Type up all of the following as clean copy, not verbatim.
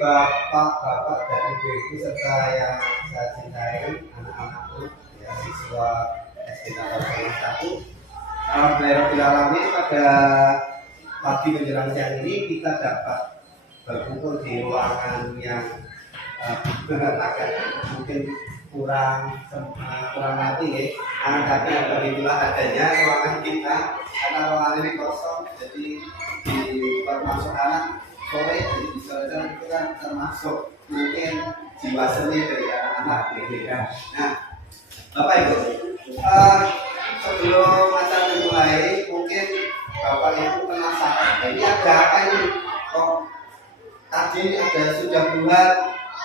bapak-bapak dan ibu-ibu serta yang saya cintai, anak-anakku, ya, siswa SD Tambak 1. Alhamdulillah pada pagi menjelang siang ini kita dapat berkumpul di ruangan yang agak mungkin kurang nanti ya. Tapi alhamdulillah adanya ruangan kita karena ruangan ini kosong, jadi di termasuk anak sore jadi bisa itu kan termasuk mungkin jiwa seni dari anak-anak gitu ya. Nah, Bapak Ibu, sebelum acara dimulai mungkin Bapak Ibu penasaran ini ada apa ini kok tadi ada sudah buat,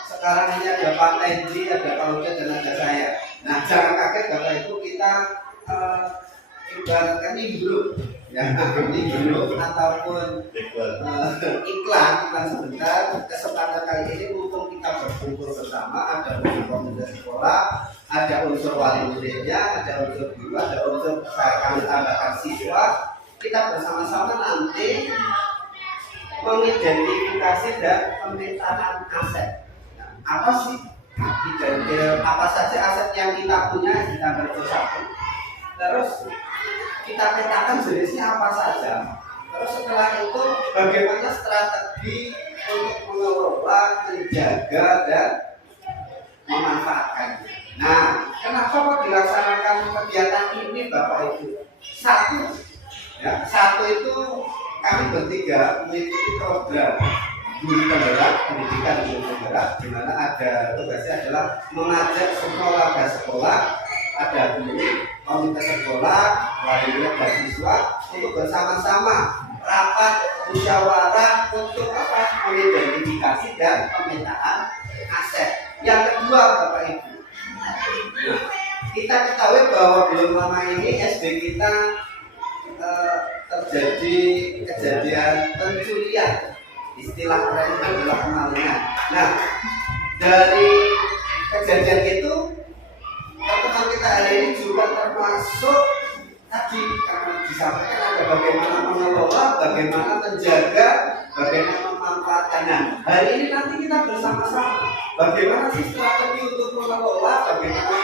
sekarang ini ada Pak Tenji, ada Pak Uda dan ada saya. Nah, jangan kaget Bapak Ibu, kita ibaratkan ini dulu ya, ini dulu ataupun iklan sebentar. Kesempatan kali ini untuk kita berkumpul bersama, ada unsur komunitas sekolah, ada unsur wali muridnya, ada unsur guru, ada unsur kami tambahkan siswa. Kita bersama-sama nanti mengidentifikasi dan pemetaan aset. Nah, apa sih apa saja aset yang kita punya di Tambak 1? Terus kita petakan jenisnya apa saja. Terus setelah itu bagaimana strategi untuk mengelola, menjaga dan memanfaatkan. Nah, kenapa kok dilaksanakan kegiatan ini Bapak Ibu? Satu itu kami bertiga mengikuti program Guru Penggerak, pendidikan guru penggerak, di mana ada tugasnya adalah mengajak sekolah ke sekolah, ada guru, komunitas sekolah, wali murid dan siswa untuk bersama-sama rapat musyawarah untuk apa? Mengidentifikasi dan pemetaan aset. Yang kedua Bapak Ibu, kita ketahui bahwa belum lama ini SD kita terjadi kejadian pencurian, istilah kerennya adalah kemalingan. Nah, dari kejadian itu pertemuan kita hari ini juga termasuk tadi karena disampaikan ada bagaimana mengelola, bagaimana menjaga, bagaimana memanfaatkan. Nah, hari ini nanti kita bersama-sama bagaimana sih strategi untuk mengelola, bagaimana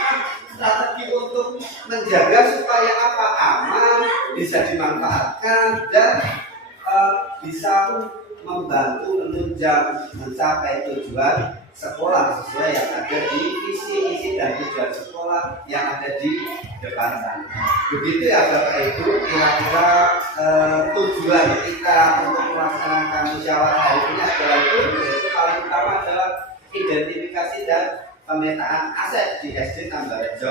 strategi untuk menjaga supaya apa aman, bisa dimanfaatkan dan bisa membantu menunjang mencapai tujuan sekolah sesuai yang ada di visi misi dan tujuan sekolah yang ada di depan sana. Begitu ya Bapak Ibu, kira-kira tujuan kita untuk melaksanakan musyawarah hari ini adalah yaitu paling utama adalah identifikasi dan pemetaan aset di SD Tambak 1.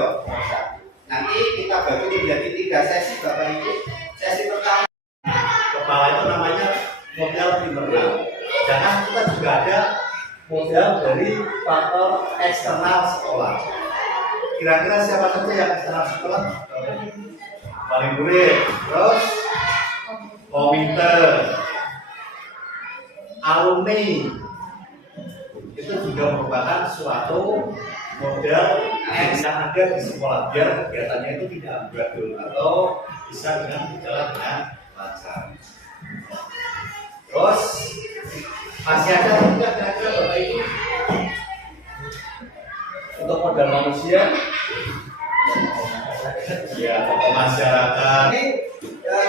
Nanti kita bagi menjadi 3 sesi Bapak Ibu. Sesi pertama kepala itu namanya model internal. Jangan kita juga ada model dari faktor eksternal sekolah. Kira-kira siapa saja yang eksternal sekolah? Wali murid, terus komite, alumni. Itu juga merupakan suatu model yang ada di sekolah biar kegiatannya itu tidak amburadul atau bisa berjalan dengan lancar. Terus masih ada juga kira-kira Bapak Ibu untuk modal manusia, ya tokoh masyarakat. ini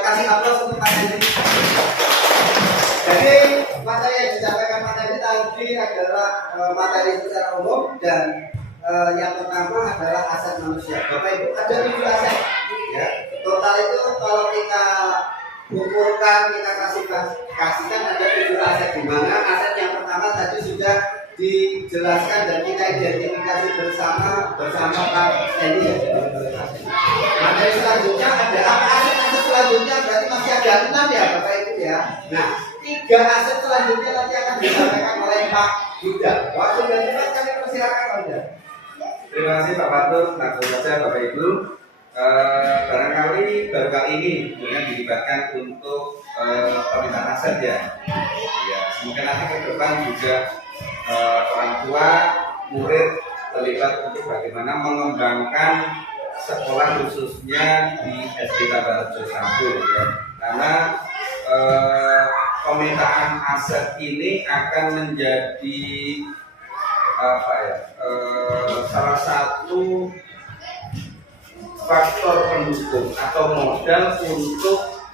kasih aplaus untuk Pak Henry. Jadi materi yang disampaikan Pak Henry tadi adalah materi secara umum dan yang pertama adalah aset manusia. Bapak Ibu ada 7 aset. Ya, total itu kalau kita kumpulkan, kita kasihkan ada 7 aset, di mana aset yang pertama tadi sudah dijelaskan dan kita identifikasi bersama Pak Edi. Materi selanjutnya ada apa aset selanjutnya, berarti masih ada 6 ya Bapak Ibu ya. Nah, 3 aset selanjutnya nanti akan disampaikan oleh Pak Yuda. Waktu dan tempat kami persilakan Pak Yuda. Terima kasih Pak Fatur. Langsung saja Bapak Ibu. Barangkali baru kali ini kemudian dilibatkan untuk pemetaan aset ya. Mungkin nanti ke depan juga orang tua, murid terlibat untuk bagaimana mengembangkan sekolah khususnya di SD Tambak 1 ya. Karena pemetaan aset ini akan menjadi apa ya, salah satu faktor pendukung atau modal untuk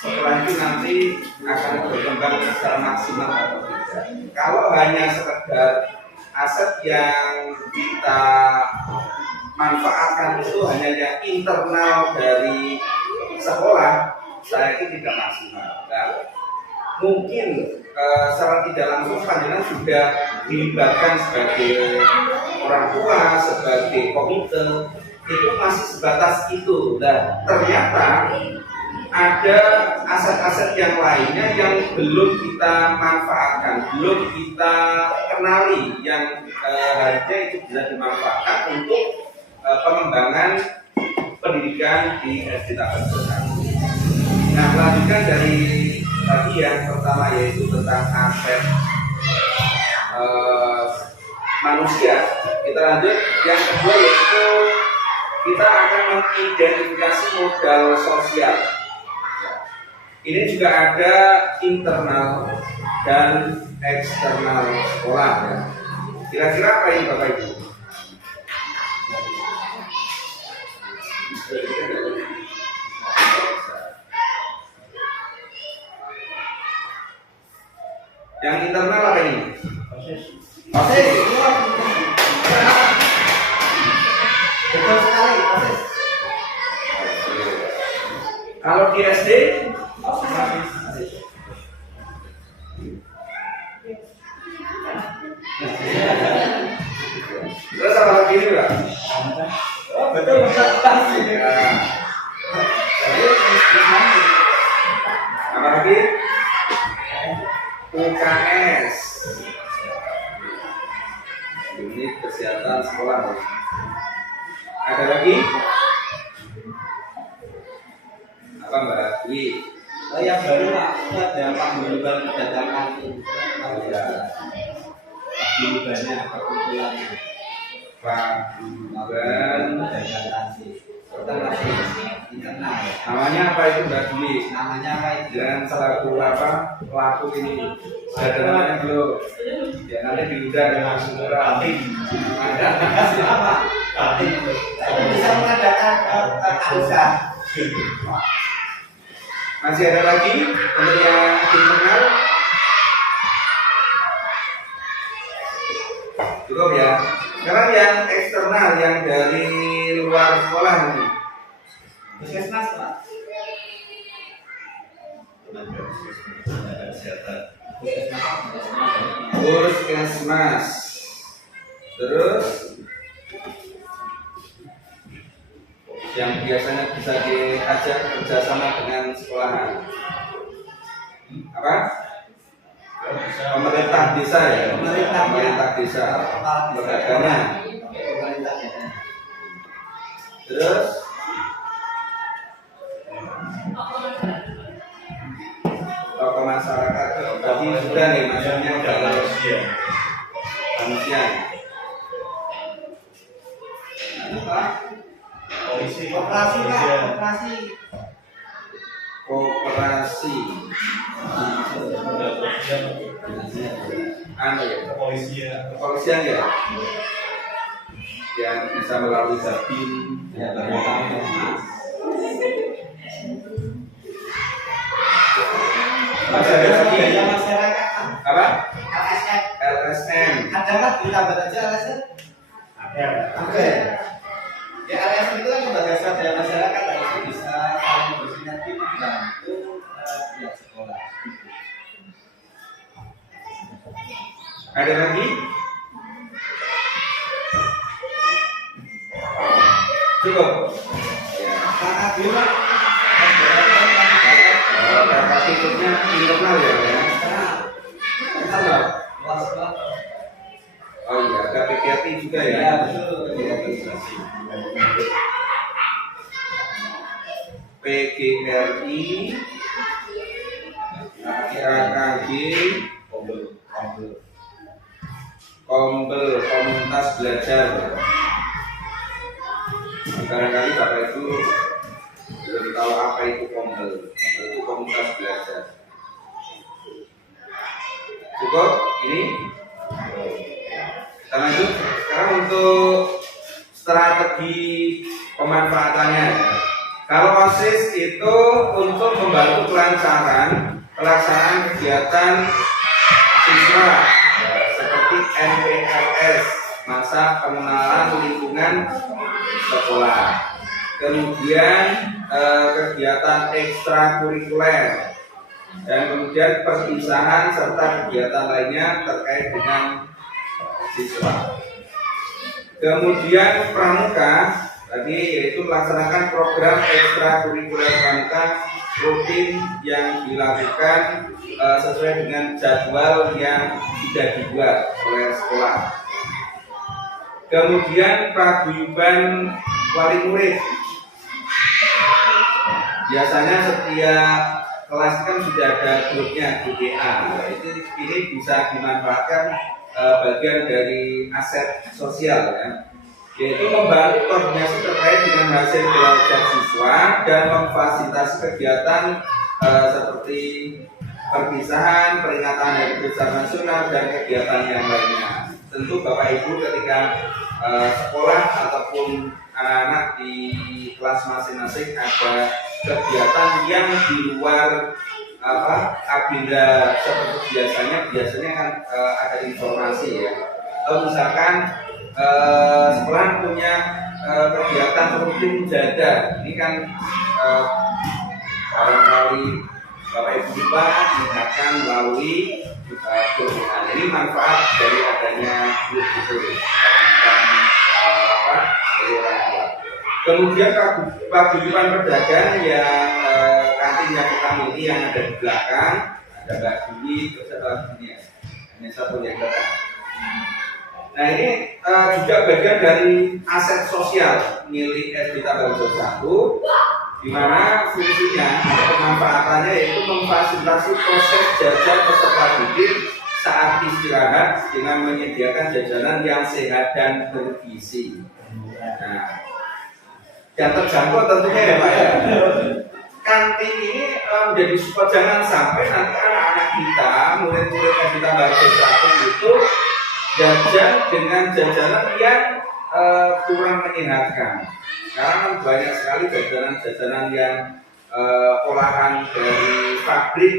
setelah itu nanti akan berkembang secara maksimal atau tidak. Kalau hanya sekedar aset yang kita manfaatkan itu hanya yang internal dari sekolah, saya ini tidak maksimal. Nah, mungkin secara tidak langsung panjenengan sudah dilibatkan sebagai orang tua, sebagai komite, itu masih sebatas itu. Dan ternyata ada aset-aset yang lainnya yang belum kita manfaatkan, belum kita kenali, yang harusnya itu bisa dimanfaatkan untuk pengembangan pendidikan di SD tahap 1. Nah, melanjutkan dari tadi yang pertama yaitu tentang aset manusia, kita lanjut yang kedua yaitu kita akan mengidentifikasi modal sosial. Ini juga ada internal dan eksternal sekolah. Ya. Kira-kira apa ini Bapak Ibu? Yang internal apa ini? Proses. Betul sekali, proses. Kalau di SD, terus apa lagi ini Pak? Betul sekali. Apa lagi? UKS, unit kesehatan sekolah. Ada lagi? Apa Mbak Dwi? Yang baru Pak, ada paguyuban kedatangan Ya, paguyubannya perkumpulan Paguyuban internal. namanya apa itu Mbak Dwi? Namanya apa itu? Dan selaku apa pelaku ini sudah ada namanya belum? Ya nanti diundang dengan saudara Atin. Siapa? Atin. Bisa mengadakan usaha. Masih ada lagi untuk yang internal? Cukup ya. Sekarang yang eksternal yang dari luar sekolah ini. Puskesmas Pak. Puskesmas. Terus yang biasanya bisa diajak kerjasama dengan sekolahan. Apa? Pemerintah desa ya. Pemerintah desa. Lembaga. Terus tokoh masyarakat tadi sudah nih maksudnya adalah manusia. Apa? Polisi. Koperasi Pak, koperasi. Koperasi. Anu ya, kepolisian ya, yang bisa melalui Zabin. Ya, bagaimana? Masih ada lagi Ya masyarakat. apa? LSM. LSM. Ada nggak ditambah aja LSM? Ada. Oke. Ya LSM itu kan lembaga swadaya masyarakat harusnya bisa saling bersinergi membantu pihak sekolah. Ada lagi? Cukup. Ya. Kakak Bima. Kakak tiketnya internal ya. Luar sekolah. Oh iya, ada PKT juga ya. Ya betul. PGRI, KKG, Kombel, Komunitas Belajar. Barangkali Bapak itu belum tahu apa itu Kombel. bentuk komunitas belajar. Cukup ini. Kita lanjut sekarang untuk strategi pemanfaatannya. Kalau OSIS itu untuk membantu pelaksanaan kegiatan siswa seperti MPLS, masa pengenalan lingkungan sekolah. Kemudian kegiatan ekstrakurikuler dan kemudian perpisahan serta kegiatan lainnya terkait dengan siswa. Kemudian pramuka tadi yaitu melaksanakan program ekstrakurikuler pramuka rutin yang dilakukan sesuai dengan jadwal yang sudah dibuat oleh sekolah. Kemudian paguyuban wali murid. Biasanya setiap kelas kan sudah ada grupnya GPA. Ini bisa dimanfaatkan bagian dari aset sosial ya, yaitu membantu koordinasi terkait dengan hasil belajar siswa dan memfasilitasi kegiatan seperti perpisahan, peringatan Hari Besar Nasional dan kegiatan yang lainnya. Tentu Bapak Ibu ketika sekolah ataupun anak-anak di kelas masing-masing ada kegiatan yang di luar agenda seperti biasanya kan ada informasi ya. Atau misalkan sekolah punya kegiatan rutin jaga, ini kan barangkali Bapak Ibu juga diingatkan melalui dorongan. Ini manfaat dari adanya grup itu dari orang tua. Kemudian paguyuban pedagang yang kantin yang kita milih yang ada di belakang, ada Mbak Juli, terus ada ini hanya satu yang datang. Nah ini juga bagian dari aset sosial milik SD Tambak 1, di mana fungsinya atau pemanfaatannya yaitu memfasilitasi proses jajan peserta didik saat istirahat dengan menyediakan jajanan yang sehat dan bergizi. Nah, yang terjangkau tentunya ya Pak ya. Kantin ini menjadi support, jangan sampai nanti anak-anak kita, murid-murid yang kita baca itu jajan dengan jajanan yang kurang menyehatkan. Karena banyak sekali jajanan-jajanan yang olahan dari pabrik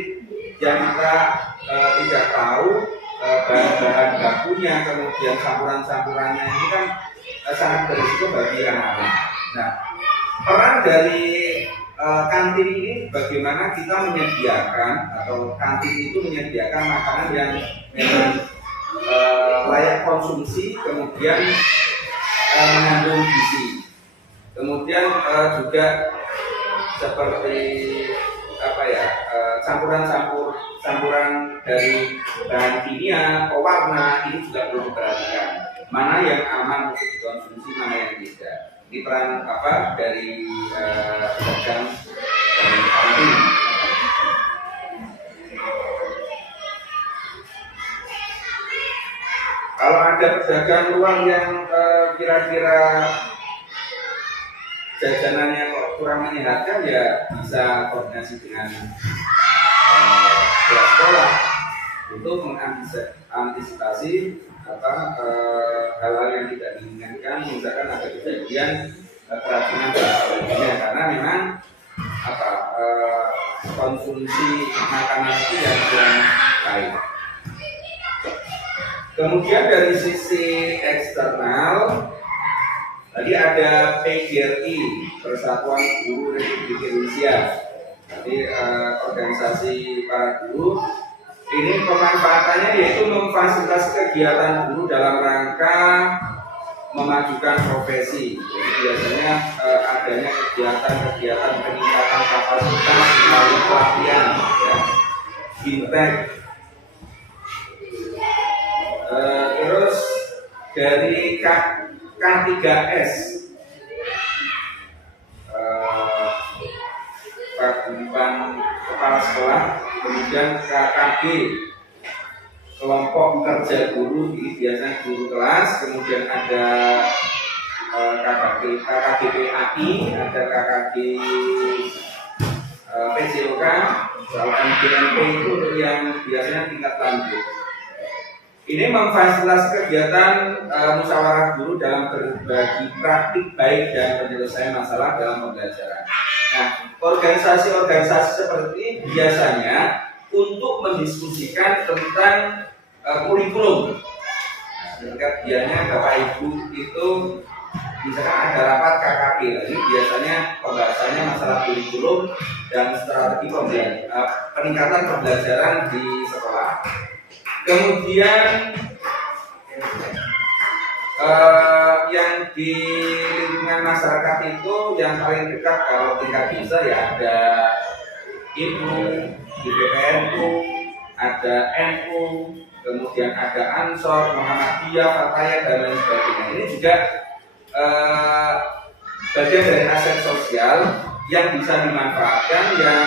yang kita tidak tahu bahan-bahan bakunya, kemudian campuran-campurannya ini kan sangat berisiko bagi anak-anak. Nah, peran dari kantin ini bagaimana kita menyediakan atau kantin itu menyediakan makanan yang memang layak konsumsi, kemudian mengandung gizi. Kemudian juga seperti campuran dari bahan kimia, pewarna ini juga perlu diperhatikan. Mana yang aman untuk dikonsumsi, mana yang tidak. Ini peran dari pedagang dan kantin. Kalau ada pedagang ruang yang kira-kira jajanannya kurang menyehatkan, ya bisa koordinasi dengan sekolah untuk mengantisipasi hal-hal yang tidak diinginkan, misalkan ada kejadian keracunan bahannya, karena memang konsumsi makanan itu yang kurang baik. Kemudian dari sisi eksternal, tadi ada PGRI, Persatuan Guru Republik Indonesia. Jadi organisasi para guru. Ini pemanfaatannya yaitu memfasilitasi kegiatan guru dalam rangka memajukan profesi. Jadi biasanya adanya kegiatan-kegiatan peningkatan kapasitas melalui pelatihan, ya, fintech. Terus dari K3S, paguyuban kepala sekolah, kemudian KKG, kelompok kerja guru, ini biasanya guru kelas, kemudian ada KKG PAI, ada KKG PJOK, kalau MGMP itu untuk yang biasanya tingkat lanjut. Ini memfasilitasi kegiatan musyawarah guru dalam berbagi praktik baik dan penyelesaian masalah dalam pembelajaran. Nah, organisasi-organisasi seperti ini biasanya untuk mendiskusikan tentang kurikulum. Ketika biasanya Bapak Ibu itu misalkan ada rapat KKP, ini biasanya pembahasannya masalah kurikulum dan strategi peningkatan pembelajaran di sekolah. Kemudian yang di lingkungan masyarakat itu yang paling dekat kalau tingkat bisa ya ada IPNU, di BPNU, ada NU, kemudian ada Ansor, Muhammadiyah, Fatayat dan lain sebagainya. Ini juga bagian dari aset sosial yang bisa dimanfaatkan, yang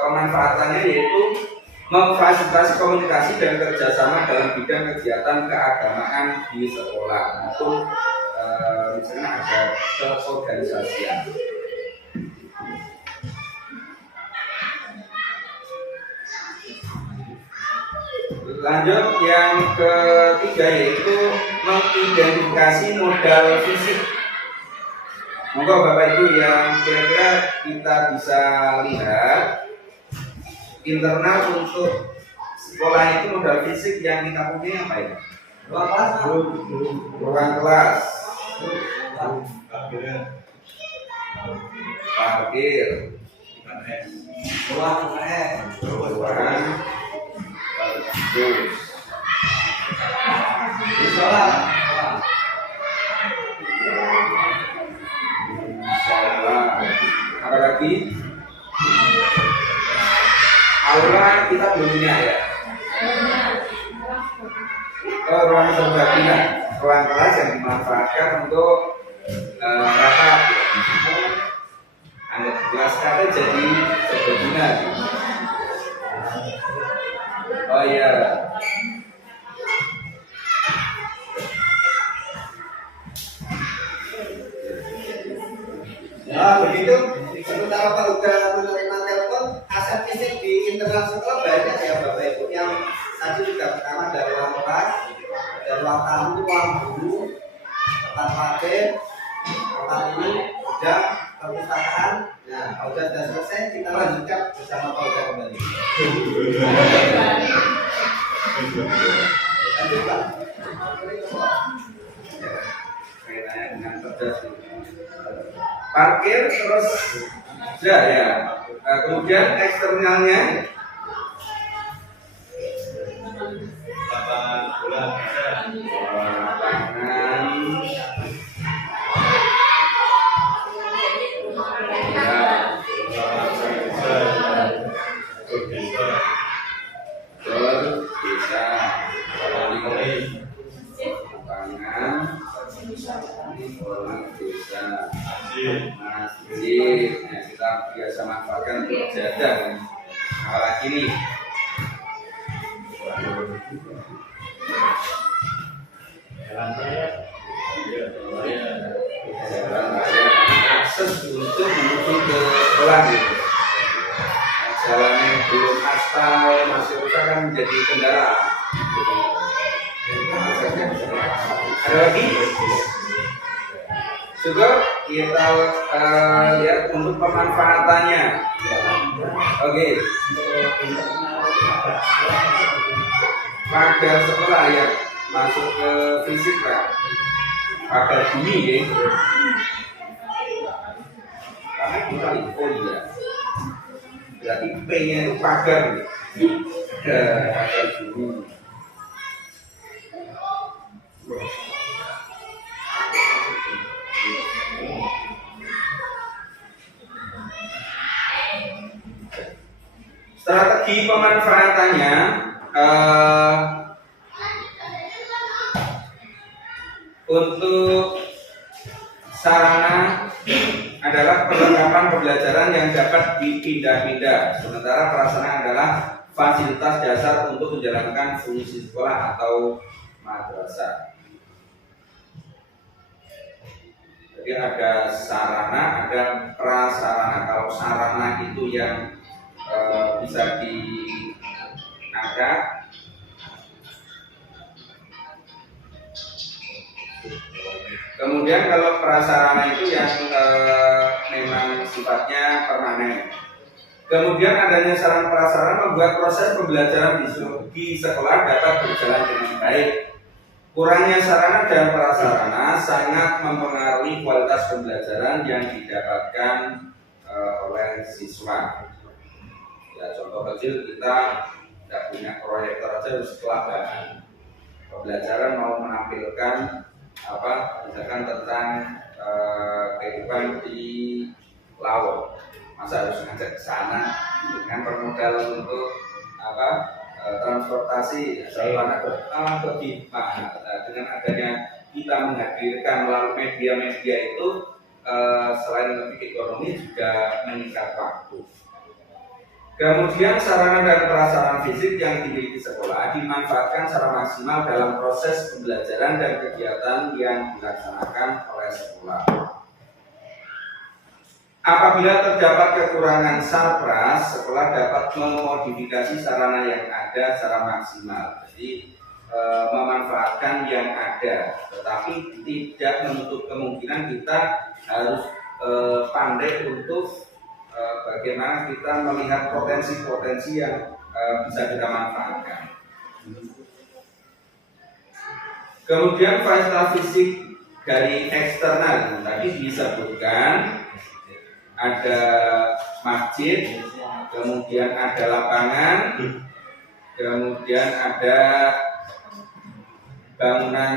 pemanfaatannya yaitu memfasilitasi komunikasi dan kerjasama dalam bidang kegiatan keagamaan di sekolah maupun misalnya ada keorganisasian. Lanjut yang ketiga yaitu mengidentifikasi modal fisik. Monggo Bapak Ibu yang kira-kira kita bisa lihat internal untuk sekolah itu modal fisik yang kita punya apa ya? Ruang kelas, parkir, ruang apa lagi? Aula kita belum punya ya. Ruang serbaguna, ruang kelas yang dimanfaatkan untuk rapat. Anda kelas kata jadi serbaguna. Oh iya. Nah begitu, sementara Pak udah menerima telepon, aset fisik di internal sekolah banyak ya Bapak Ibu. Yang tadi juga pertama dari ruang kelas, dari ruang tamu, ruang guru, tempat parkir, tempat ini, udah perpustakaan. Nah, kalau sudah selesai, kita lanjutkan bersama Pak udah kembali. Lanjut Pak. Kaitannya dengan cerdas. Parkir terus ya. Kemudian eksternalnya lapangan masjid, nah, kita biasa manfaatkan untuk jadah. Apalagi ini jalan raya akses untuk menuju ke sekolah gitu. Jalannya belum aspal, masih rusak kan menjadi kendaraan. Ada lagi? Juga kita lihat untuk pemanfaatannya. Oke. Pagar sekolah ya masuk ke fisik Pak. Pagar bumi ya. Karena kita oh iya. Berarti P-nya itu pagar. Pagar bumi. Strategi pemanfaatannya untuk sarana adalah perlengkapan pembelajaran yang dapat dipindah-pindah, sementara prasarana adalah fasilitas dasar untuk menjalankan fungsi sekolah atau madrasah. Jadi ada sarana, ada prasarana. Kalau sarana itu yang bisa diangkat, kemudian kalau prasarana itu yang memang sifatnya permanen. Kemudian adanya sarana prasarana membuat proses pembelajaran di sekolah dapat berjalan dengan baik. Kurangnya sarana dan prasarana sangat mempengaruhi kualitas pembelajaran yang didapatkan oleh siswa. Ya, contoh kecil, kita tidak punya proyektor aja harus kelabakan. Pembelajaran mau menampilkan misalkan tentang kehidupan di laut, masa harus ngajak ke sana dengan permodal untuk transportasi sarana lebih mahal. Dengan adanya kita menghadirkan melalui media-media itu, selain lebih ekonomi juga meningkat waktu. Kemudian sarana dan prasarana fisik yang dimiliki sekolah dimanfaatkan secara maksimal dalam proses pembelajaran dan kegiatan yang dilaksanakan oleh sekolah. Apabila terdapat kekurangan sarpras, sekolah dapat memodifikasi sarana yang ada secara maksimal. Jadi memanfaatkan yang ada, tetapi tidak menutup kemungkinan kita harus pandai untuk bagaimana kita melihat potensi-potensi yang bisa kita manfaatkan. Kemudian fasilitas fisik dari eksternal tadi disebutkan, ada masjid, kemudian ada lapangan, kemudian ada bangunan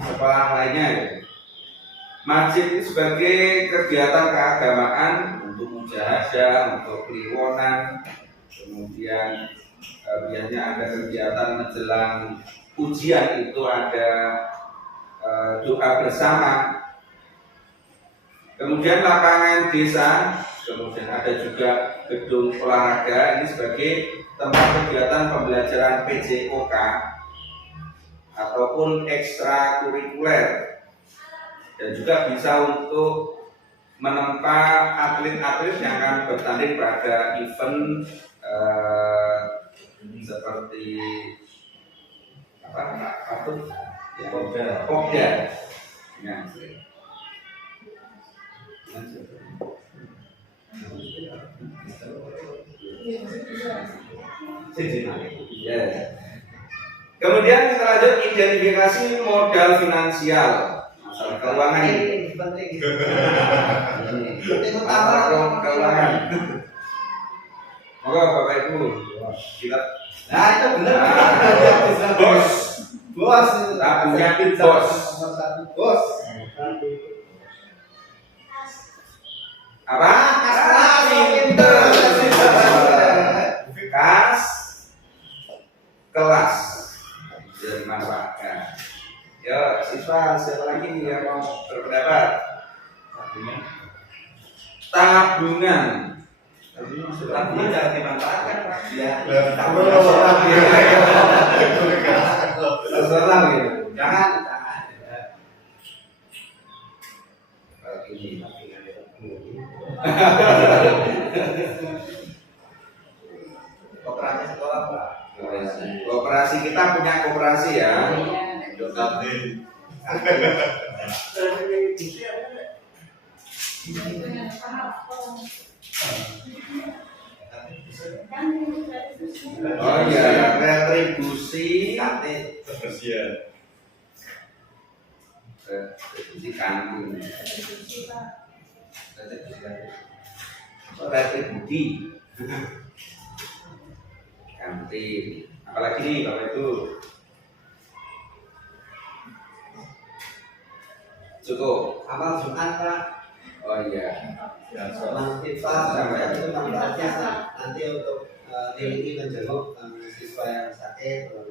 sekolah lainnya. Masjid itu sebagai kegiatan keagamaan untuk mujahadah, untuk kliwonan, kemudian biasanya ada kegiatan menjelang ujian, itu ada doa bersama. Kemudian lapangan desa, kemudian ada juga gedung olahraga, ini sebagai tempat kegiatan pembelajaran PJOK ataupun ekstrakurikuler, dan juga bisa untuk menempa atlet-atlet yang akan bertanding pada event seperti Popda. Ya. Yes. Kemudian kita lanjut identifikasi modal finansial. Masalah keuangan ini penting. masalah keuangan. Moga Bapak Ibu kita. Nah, itu benar. Bos tabungnya bos. Bos. Apa? Kas kelas bisa dimanfaatkan. Yo, siswa siapa lagi yang mau berpendapat? Tabungan. Tabungan jangan dimanfaatkan, Pak. Ya. Terserah gitu. Jangan. Ini. Koperasi sekolah, Pak. Koperasi kita punya koperasi ya. Oh iya, retribusi kebersihan. Retribusi kantin. Retribusi kantin. Apalagi nih Bapak Ibu? Cukup. Amal Jumat, Pak. Oh iya. Manfaat sampai itu manfaatnya nanti untuk ini menjenguk siswa yang sakit, lalu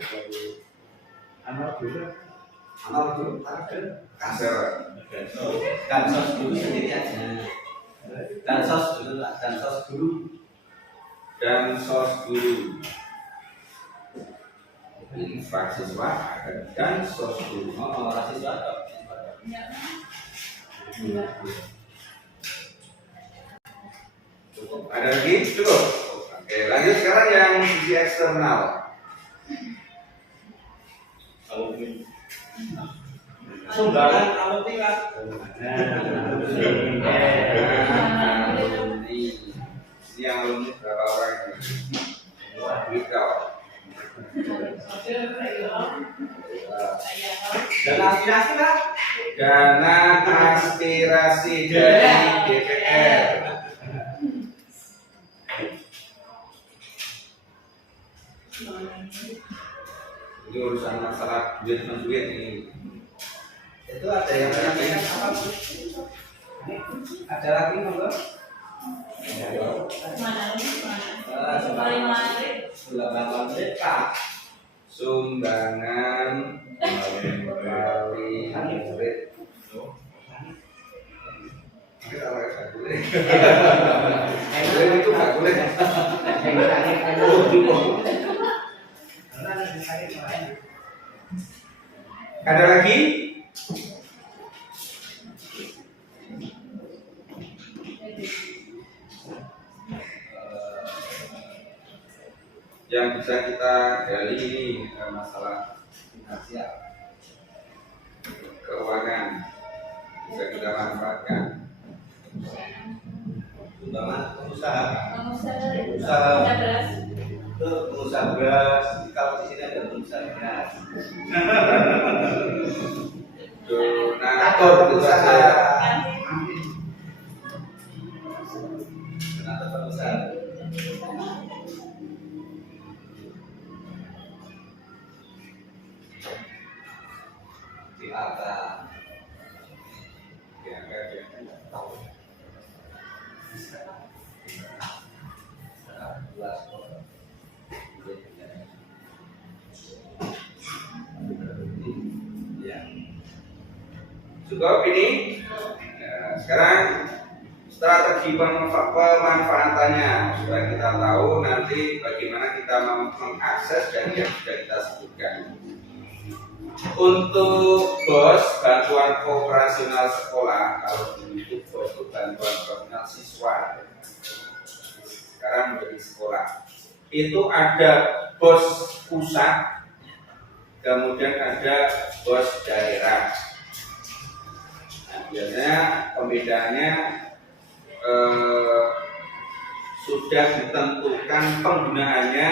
amal dulu, Kasar. dan sos dulu sendiri aja, dan sos dulu lah, dan sos guru. Infak siswa dan sos guru. Oh, siswa atau Cukup. Ada lagi? Cukup. Oke, lanjut sekarang yang sisi eksternal. Sumbangan alumni Pak. Ini yang alumni berapa orang ini? Kita. Dan aspirasi Pak. Dana aspirasi dari DPR. Ini urusan masalah duit menduit ini. Itu ada yang menyampaikan apa? Ada lagi monggo? Sumbangan melalui murid. Kita nggak boleh. Itu nggak boleh. Ada lagi? Yang bisa kita gali ini masalah finansial, keuangan bisa kita manfaatkan. Sumbangan pengusaha. Usaha Itu pengusaha beras. Kalau di sini ada pengusaha beras. Donatur pengusaha. pengusaha. Donatur pengusaha. Di atas. Ya, ya. Cukup ini. Ya, sekarang strategi pemanfaatannya sudah kita tahu. Nanti bagaimana kita mengakses dari yang sudah kita sebutkan. Untuk BOS, bantuan operasional sekolah, kalau dulu itu BOS itu bantuan operasional siswa, sekarang menjadi sekolah. Itu ada BOS pusat, kemudian ada BOS daerah. Nah, biasanya pembedaannya sudah ditentukan penggunaannya,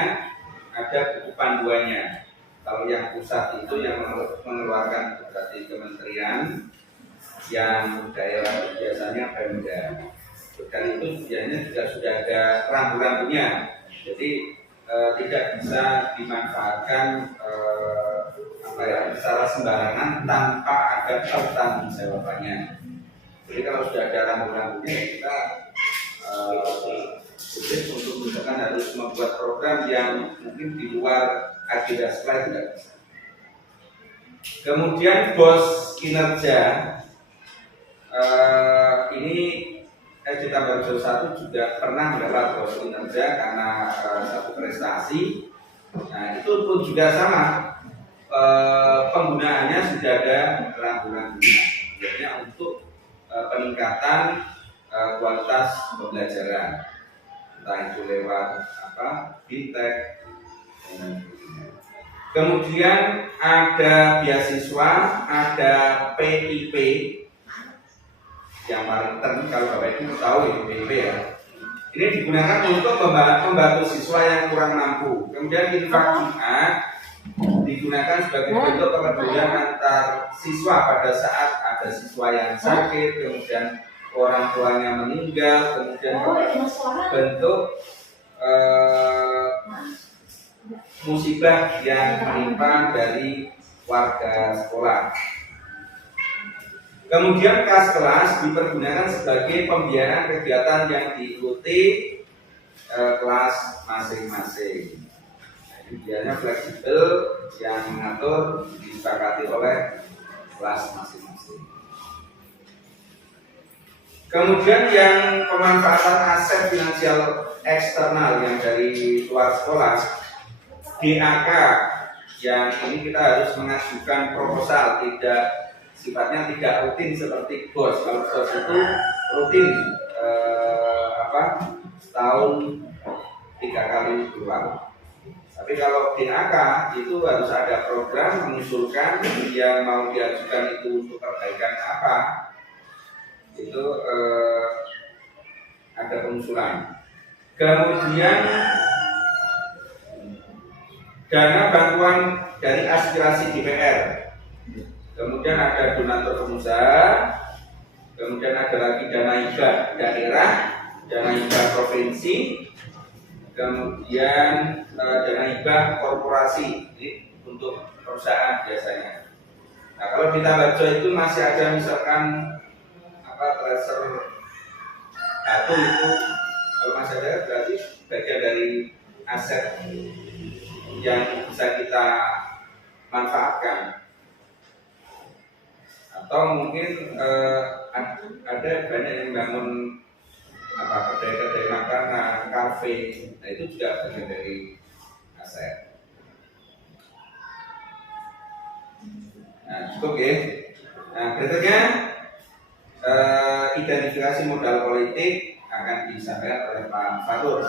ada buku panduannya. Kalau yang pusat itu yang mengeluarkan berarti kementerian, yang daerah biasanya Pemda. Dan itu biasanya juga sudah ada rambu-rambunya. Jadi tidak bisa dimanfaatkan secara sembarangan tanpa ada pertanggungjawabannya. Jadi kalau sudah ada rambu-rambunya, kita sulit untuk misalkan harus membuat program yang mungkin di luar agenda sekolah tidak bisa. Kemudian BOS kinerja ini SD Tambak Rejo 1 juga pernah mendapat BOS kinerja karena satu prestasi. Nah itu pun juga sama, penggunaannya sudah ada rambu-rambunya, biasanya untuk peningkatan kualitas pembelajaran, entah itu lewat BITEK. Kemudian ada beasiswa, ada PIP. Yang paling penting kalau Bapak Ibu tahu ini PIP ya. Ini digunakan untuk membantu siswa yang kurang mampu. Kemudian infak Jumat digunakan sebagai bentuk kepedulian antar siswa pada saat ada siswa yang sakit, kemudian orang tuanya meninggal, kemudian bentuk musibah yang menimpa dari warga sekolah. Kemudian kas kelas dipergunakan sebagai pembiayaan kegiatan yang diikuti kelas masing-masing. Ini biayanya fleksibel yang mengatur disepakati oleh kelas masing-masing. Kemudian yang pemanfaatan aset finansial eksternal yang dari luar sekolah, DAK, yang ini kita harus mengajukan proposal, tidak sifatnya tidak rutin seperti BOS. Kalau BOS itu rutin setahun 3 kali keluar. Tapi kalau DAK itu harus ada program mengusulkan yang mau diajukan itu untuk perbaikan apa, itu ada pengusulan. Kemudian dana bantuan dari aspirasi DPR. Kemudian ada donatur pengusaha. Kemudian ada lagi dana hibah daerah, dana hibah provinsi. Kemudian dana hibah korporasi, ini untuk perusahaan biasanya. Nah, kalau di Tabarjo itu masih ada misalkan tracer batu itu, kalau masih ada berarti bagian dari aset yang bisa kita manfaatkan. Atau mungkin ada banyak yang bangun kedai-kedai makanan, kafe, nah itu juga bagian dari aset. Nah, cukup ya. Nah, berikutnya identifikasi modal politik akan disampaikan oleh Pak Fatur.